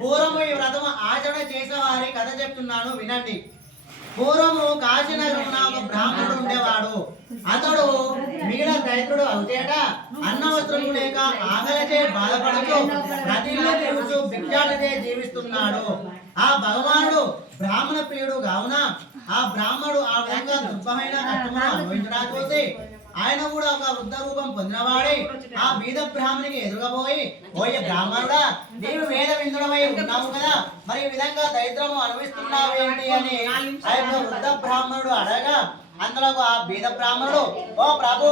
పూర్వము ఈ వ్రతము ఆచరణ చేసిన వారి కథ చెప్తున్నాను వినండి. పూర్వము కాశీనగరంలో ఒక బ్రాహ్మణుడు ఉండేవాడు. అతడు మిగిలిన దైత్రుడు అవుతేట అన్న వస్త్రము లేక ఆకలిచే బాధపడుతూ ప్రతిలో తిరుగుతూ భిక్షాటనే జీవిస్తున్నాడు. ఆ భగవానుడు బ్రాహ్మణ ప్రియుడు కావున ఆ బ్రాహ్మణుడు ఆ విధంగా దుఃఖమైన కష్టమును అనుభవించడా చూసి ఆయన కూడా ఒక వృద్ధ రూపం పొందినవాడి ఆ బీద బ్రాహ్మణికి ఎదురుగబోయి, ఓయే బ్రాహ్మణుడా, నీవు వేద విందుడమై ఉన్నావు కదా, మరి ఈ విధంగా దరిద్రము అనుభవిస్తున్నావు ఏంటి అని ఆ యొక్క వృద్ధ బ్రాహ్మణుడు అడగా, అందులో ఆ బీద బ్రాహ్మణుడు, ఓ ప్రభు,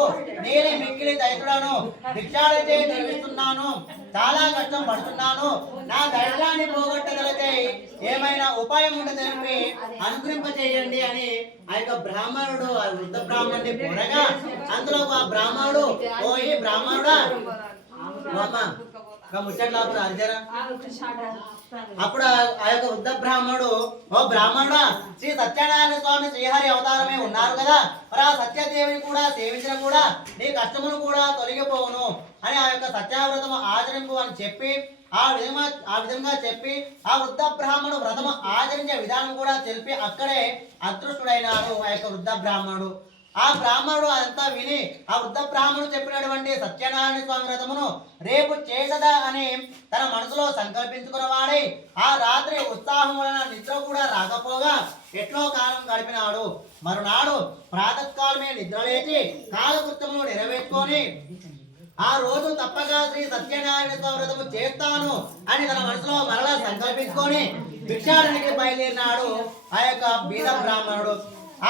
నేను మిక్కిలి దరిద్రులను భిక్షాడితే జీవిస్తున్నాను, చాలా కష్టం పడుతున్నాను, నా దరిద్రాన్ని పోగొట్టగలిగే ఏమైనా ఉపాయం ఉంటే తెలిపి అనుగ్రహింప చేయండి అని ఆ యొక్క బ్రాహ్మణుడు ఆ వృద్ధ బ్రాహ్మణుని కోరగా, అందులో ఆ బ్రాహ్మణుడు, ఓ ఈ బ్రాహ్మణుడా, ముచ్చట్లాపు అర్జరా. అప్పుడు ఆ యొక్క వృద్ధ బ్రాహ్మణుడు, ఓ బ్రాహ్మణుడా, శ్రీ సత్యనారాయణ స్వామి శ్రీహరి అవతారమే ఉన్నారు కదా, మరి ఆ సత్యదేవిని కూడా సేవించిన కూడా నీ కష్టములు కూడా తొలగిపోవును అని ఆ యొక్క సత్యావ్రతము ఆచరింపు అని చెప్పి ఆ విధంగా చెప్పి ఆ వృద్ధ బ్రాహ్మణుడు వ్రతము ఆచరించే విధానం కూడా తెలిపి అక్కడే అదృష్టుడైనాడు ఆ యొక్క వృద్ధ బ్రాహ్మణుడు. ఆ బ్రాహ్మణుడు అదంతా విని ఆ వృద్ధ బ్రాహ్మణుడు చెప్పినటువంటి సత్యనారాయణ స్వామి వ్రతమును రేపు చేసదా అని తన మనసులో సంకల్పించుకున్నవాడై ఆ రాత్రి ఉత్సాహం వలన నిద్ర కూడా రాకపోగా ఎట్లో కాలం గడిపినాడు. మరునాడు ప్రాతకాలమే నిద్రలేచి కాలకృత్యములు నెరవేర్చుకొని ఆ రోజు తప్పగా శ్రీ సత్యనారాయణ స్వామి వ్రతము చేస్తాను అని తన మనసులో మరలా సంకల్పించుకొని భిక్షాటనకి బయలుదేరినాడు ఆ యొక్క బీద బ్రాహ్మణుడు.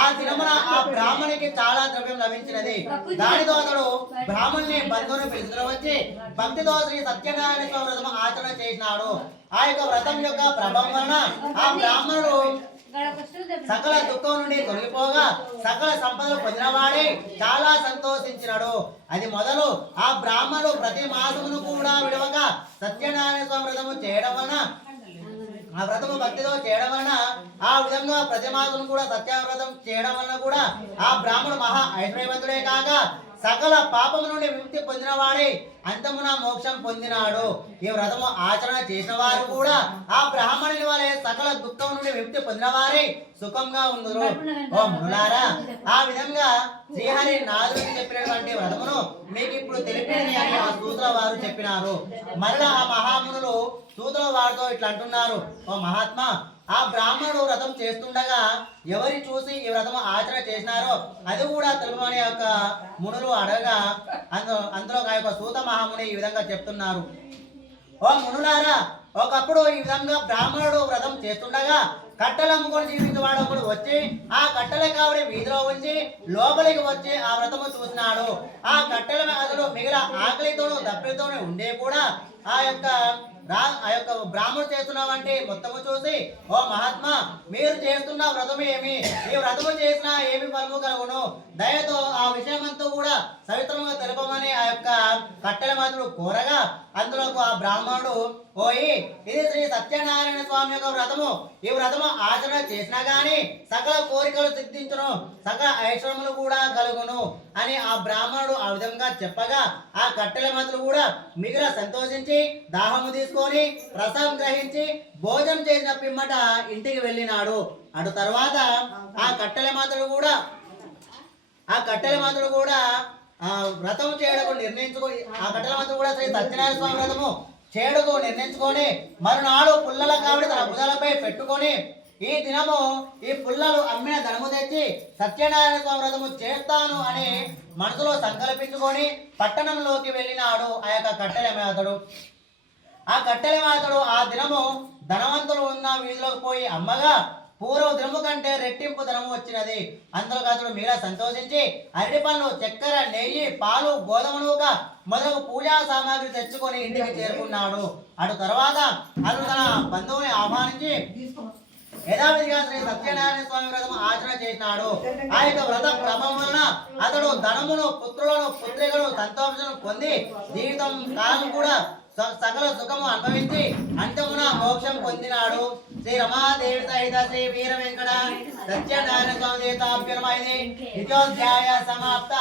ఆ దినమున ఆ బ్రాహ్మణికి చాలా ద్రవ్యం లభించినది. దానితో అతడు బ్రాహ్మణుని బంధువుని పిలుచుకుని వచ్చి భక్తితో శ్రీ సత్యనారాయణ స్వామి వ్రతం ఆచరణ చేసినాడు. ఆ యొక్క వ్రతం యొక్క ప్రభావం వలన ఆ బ్రాహ్మణుడు సకల దుఃఖం నుండి తొలగిపోగా సకల సంపదలు పొందినవాడే చాలా సంతోషించినాడు. అది మొదలు ఆ బ్రాహ్మణుడు ప్రతి మాసమును కూడా విడవక సత్యనారాయణ స్వామి వ్రతము చేయడం వలన ఆ వ్రతము భక్తితో చేయడం వలన ఆ విధంగా ప్రతి మాసమును కూడా సత్యవ్రతం చేయడం వలన కూడా ఆ బ్రాహ్మణుడు మహా ఐశ్వర్యవంతుడే కాక సకల పాపము నుండి విముక్తి పొందిన వాడే అంతమున మోక్షం పొందినాడు. ఈ వ్రతము ఆచరణ చేసిన వారు కూడా ఆ బ్రాహ్మణుని వలె సకల దుఃఖం నుండి విముక్తి పొందిన వారే సుఖంగా ఉందరు. ఓ మునులారా, ఆ విధంగా శ్రీహరి నాదుడికి చెప్పినటువంటి వ్రతమును మీకు ఇప్పుడు తెలిపింది అని ఆ సూత్ర వారు చెప్పినారు. మరలా ఆ మహామునులు సూత్ర వారితో ఇట్లా అంటున్నారు, ఓ మహాత్మా, ఆ బ్రాహ్మణుడు వ్రతం చేస్తుండగా ఎవరి చూసి ఈ వ్రతం ఆచరణ చేసినారో అది కూడా తెలుగుమని యొక్క మునులు అడగా అందులో ఆ యొక్క సూత మహాముని ఈ విధంగా చెప్తున్నారు, ఓ మునులారా, ఒకప్పుడు ఈ విధంగా బ్రాహ్మణుడు వ్రతం చేస్తుండగా కట్టెలు అమ్ముకొని జీవించేవాడు ఒకడు వచ్చి ఆ కట్టెల కావడి వీధిలో ఉంచి లోపలికి వచ్చి ఆ వ్రతము చూసినాడు. ఆ కట్టెల అసలు మిగిలిన ఆకలితోనూ దప్పితోనూ ఉండే కూడా ఆ యొక్క బ్రాహ్మణుడు చేస్తున్నావంటే మొత్తము చూసి, ఓ మహాత్మా, మీరు చేస్తున్న వ్రతము ఏమి, ఈ వ్రతము చేసినా ఏమి ఫలము కలుగును, దయతో ఆ విషయమంతా కూడా సవిత్రంగా తెలుపమని ఆ యొక్క కట్టెల మాత్రుడు కోరగా అందులో ఆ బ్రాహ్మణుడు, ఓయి, ఇది శ్రీ సత్యనారాయణ స్వామి యొక్క వ్రతము, ఈ వ్రతము ఆచరణ చేసినా గాని సకల కోరికలు సిద్ధించును, సకల ఐశ్వర్యములు కూడా కలుగును అని ఆ బ్రాహ్మణుడు ఆ విధంగా చెప్పగా ఆ కట్టెల మాత్రుడు కూడా మిగిలిన సంతోషించి దాహము తీసుకొని రసం గ్రహించి భోజనం చేసిన పిమ్మట ఇంటికి వెళ్ళినాడు. అటు తర్వాత ఆ కట్టెల మాత్రుడు కూడా వ్రతం చేయడకు నిర్ణయించుకొని ఆ కట్టెల మాత్రుడు కూడా శ్రీ సత్యనారాయణ స్వామి వ్రతము చేయడకు నిర్ణయించుకొని మరునాడు పుల్లల కావిడి తన భుజాలపై పెట్టుకొని ఈ దినము ఈ పుల్లలు అమ్మిన ధనము తెచ్చి సత్యనారాయణ స్వామి వ్రతము చేస్తాను అని మనసులో సంకల్పించుకొని పట్టణంలోకి వెళ్ళినాడు ఆ యొక్క కట్టెల మాతడు. ఆ కట్టెల మాతడు ఆ దినము ధనవంతులు ఉన్న వీధిలోకి పోయి అమ్మగా పూర్వ దినము కంటే రెట్టింపు ధనము వచ్చినది. అందులో అతడు మీరా సంతోషించి అరటి పండ్లు, చక్కెర, నెయ్యి, పాలు, గోధుమ నూక మొదలగు పూజా సామాగ్రి తెచ్చుకొని ఇంటికి చేరుకున్నాడు. అటు తర్వాత అతడు తన బంధువుని ఆహ్వానించి యథావిధిగా శ్రీ సత్యనారాయణ స్వామి వ్రతం ఆచరణ చేసినాడు. ఆ యొక్క వ్రత ప్రభావం వలన అతడు ధనమును, పుత్రులను, పుత్రికలను, సంతోషను పొంది జీవితం కాలం కూడా సకల సుఖము అనుభవించి అంతమున మోక్షం పొందినాడు. శ్రీ రమాదేవి సహిత శ్రీ వీర వెంకట సత్యనారాయణ స్వామి దేవతాభ్యో నమః. ద్వితీయోధ్యాయ సమాప్త.